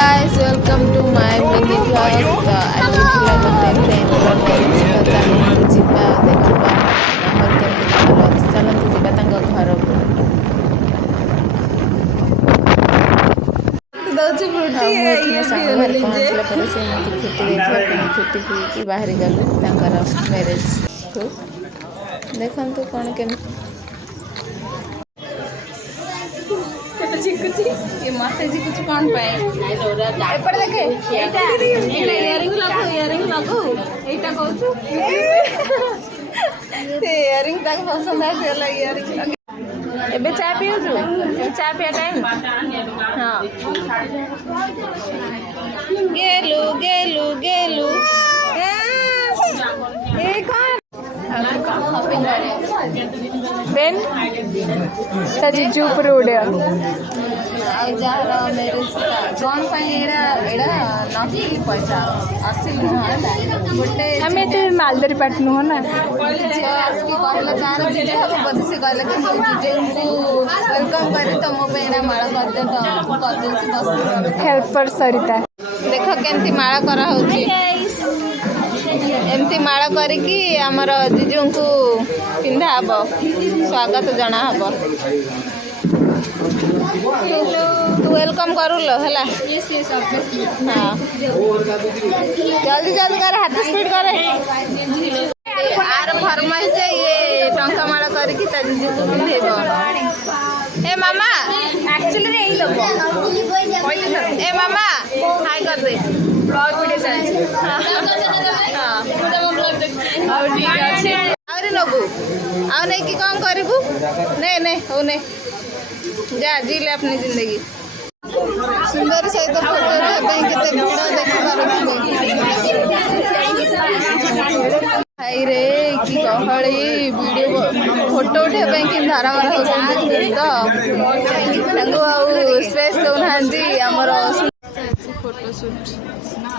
guys, welcome to my mini vlog. तो आज थिला गोटे फ्रेंड रो मैरिज तो चलतु जिबा देखिबा माहौल केमती कलर अछि चलतु जिबा तांको घर को दौची फ्रूटी ये सांग घर पहुंचला पर से मते फ्रूटी देखला पुनी फ्रूटी पी की बाहर गलु तांकर मैरिज को देखंतु कोन केम ये माते जी कुछ कौन पाए एपड़ देखे एटा इयरिंग लगो एटा कहू इयरिंग तक पसंद आसेला इयरिंग एबे चाय पियो छु चाय पिया टाइम हां गेलु गेलु गेलु ए कौन शॉपिंग करे देन तजिजू पर उड़या जार मेरे कौन एड़ा नकली पैसा असल गोटे हमें तो मालदारी पाटनु हो ना आसकी कहला जार जीजे हम बदी से कहला कि जीजे को वेलकम करे तो मो पे एड़ा माला कर दे तो कर दे 10 हेल्पर सरिता देखो केमती माला करा होची एमती माला करिकी हमर जीजू को पिंधा हबो स्वागत जना हबो तू वेलकम करू लो हला यस यस ऑब्वियसली हां जल्दी जल्दी कर हाथ स्पीड करे आर फरमाइश है ये टंका माला करके ता जीजू को पिंधेबो ए मामा एक्चुअली यही दबो ए मामा हाय कर दे ब्लॉग वीडियो चल हां और ठीक আছে और नबू आउ नहीं कि कौन करिबू नहीं नहीं हो नहीं जा जी ले अपनी जिंदगी सुंदर सहित फोटो बैंक के वीडियो देख हाय रे की गहळी वीडियो फोटो उठे बैंक धारा मारा होଛନ୍ତି तो तांगो आउ स्पेस दो नांदी हमर फोटो शूट ना